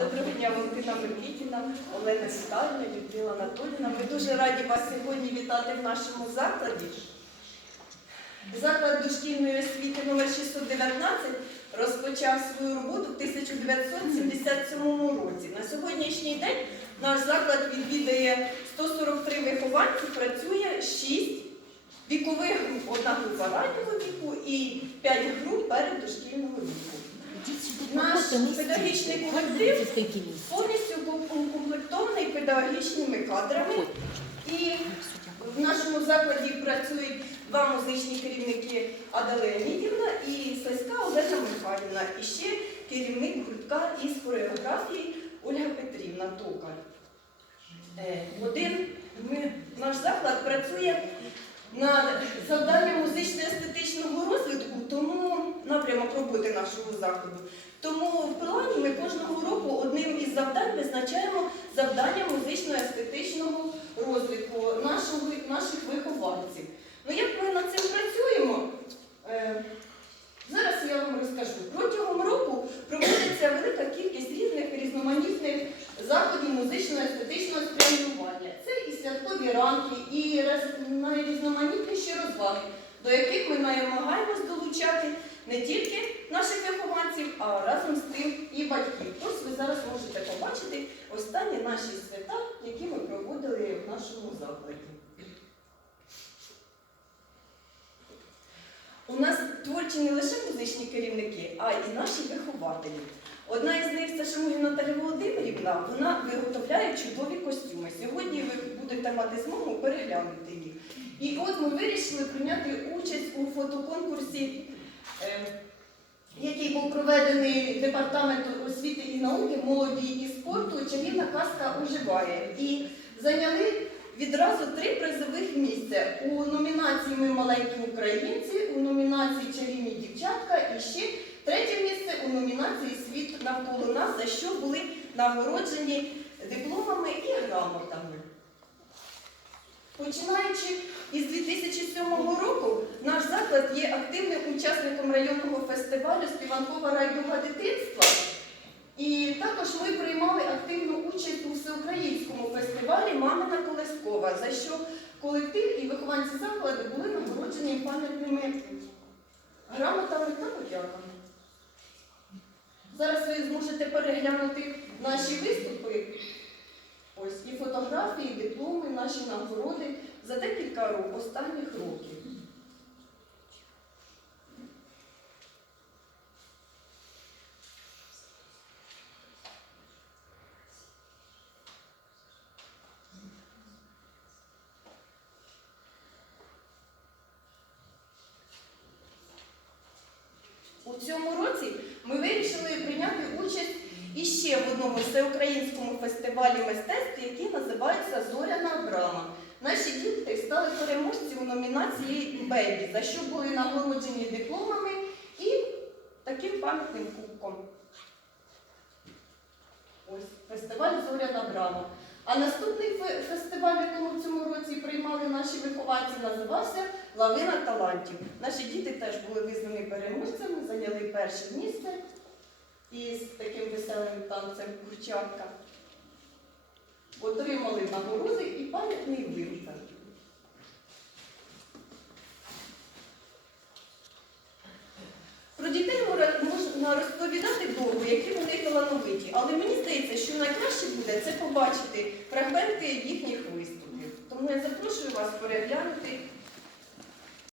Доброго дня, Валентина Микитіна, Олена Віталіївна, Людмила Анатоліївна. Ми дуже раді вас сьогодні вітати в нашому закладі. Заклад дошкільної освіти номер 619 розпочав свою роботу в 1977 році. На сьогоднішній день наш заклад відвідує 143 вихованці, працює 6 вікових груп. Одна група раннього віку і 5 груп переддошкільного віку. Наш педагогічний колектив повністю укомплектований педагогічними кадрами. І в нашому закладі працюють два музичні керівники Ада Леонідівна і Саська Олега Михайлівна. І ще керівник гуртка із хореографії Ольга Петрівна Токар. Е, Один ми, наш заклад працює над завданням тому напрямок роботи нашого закладу. Тому в плані ми кожного року одним із завдань визначаємо завдання музично-естетичного розвитку наших вихованців. Ну як ми над цим працюємо? Е, зараз я вам розкажу. Протягом року проводиться велика кількість різних різноманітних заходів музично-естетичного спрямування. Це і святкові ранки, і найрізноманітніші розваги, до яких ми намагаємось долучати не тільки а разом з тим і батьків. Ось ви зараз можете побачити останні наші свята, які ми проводили в нашому закладі. У нас творчі не лише музичні керівники, а й наші вихователі. Одна із них це Шамугіна Наталя Володимирівна, вона виготовляє чудові костюми. Сьогодні ви будете мати змогу переглянути їх. І от ми вирішили прийняти участь у фотоконкурсі, е, був проведений департаментом освіти і науки, молоді і спорту. Чарівна казка оживає. І зайняли відразу три призових місця у номінації Ми маленькі українці, у номінації Чарівні дівчатка і ще третє місце у номінації Світ навколо нас, за що були нагороджені дипломами і грамотами. Починаючи із 2007 року, наш заклад є активним учасником районного фестивалю Співанкова райдуга дитинства. І також ми приймали активну участь у всеукраїнському фестивалі Мамина Колескова, за що колектив і вихованці закладу були нагороджені пам'ятними грамотами та подяками. Зараз ви зможете переглянути наші виступи. Ось і фотографії, і дипломи, наші нагороди за декілька ро- останніх років. У цьому році ми вирішили прийняти участь іще в одному всеукраїнському фестивалі мистецтв, який називається Зоряна брама. Наші діти стали переможці у номінації Бебі, за що були нагороджені дипломами і таким пам'ятним кубком. Ось фестиваль Зоряна брама. А наступний фестиваль, якому в цьому році приймали наші вихованці, називався Лавина талантів. Наші діти теж були визнані переможцями, зайняли перше місце із таким веселим танцем курчатка. Отримали нагороди і пам'ятний вирубка. Про дітей можна розповідати довго, які вони талановиті, але мені здається, що найкраще буде це побачити фрагменти їхніх виступів. Тому я запрошую вас переглянути